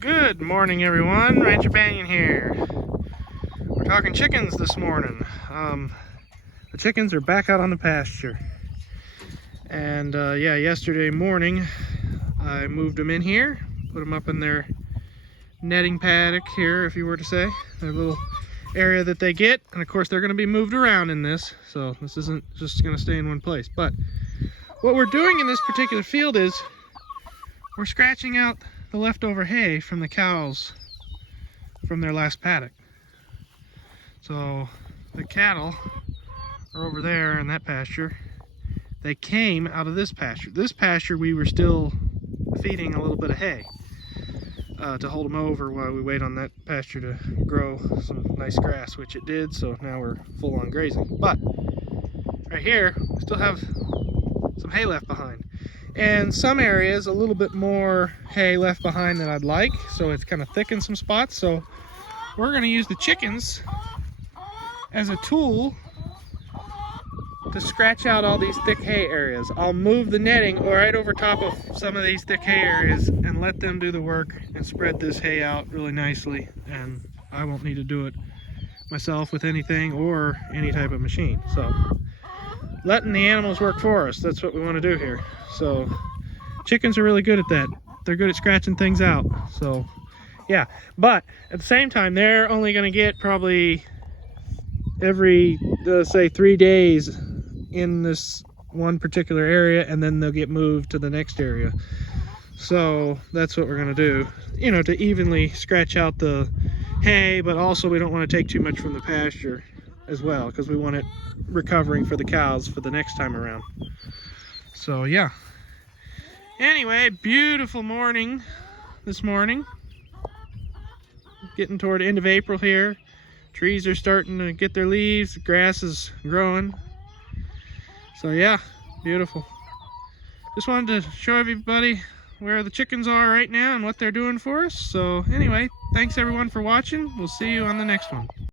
Good morning, everyone. Rancher Banyon here. We're talking chickens this morning. The chickens are back out on the pasture. And yeah, yesterday morning I moved them in here, put them up in their netting paddock here, if you were to say, their little area that they get. And of course they're going to be moved around in this, so this isn't just going to stay in one place. But what we're doing in this particular field is we're scratching out the leftover hay from the cows from their last paddock. So the cattle are over there in that pasture. They came out of this pasture. This pasture we were still feeding a little bit of hay to hold them over while we wait on that pasture to grow some nice grass, which it did, so now we're full on grazing. But right here we still have some hay left behind, and some areas a little bit more hay left behind than I'd like, so it's kind of thick in some spots. So we're going to use the chickens as a tool to scratch out all these thick hay areas. I'll move the netting right over top of some of these thick hay areas and let them do the work and spread this hay out really nicely, and I won't need to do it myself with anything or any type of machine. So letting the animals work for us, that's what we want to do here. So chickens are really good at that. They're good at scratching things out. So yeah, but at the same time they're only going to get probably every say 3 days in this one particular area, and then they'll get moved to the next area. So that's what we're going to do, you know, to evenly scratch out the hay, but also we don't want to take too much from the pasture as well, because we want it recovering for the cows for the next time around. So yeah, anyway, beautiful morning this morning, getting toward the end of April here. Trees are starting to get their leaves, the grass is growing. So yeah, beautiful. Just wanted to show everybody where the chickens are right now and what they're doing for us. So anyway, thanks everyone for watching. We'll see you on the next one.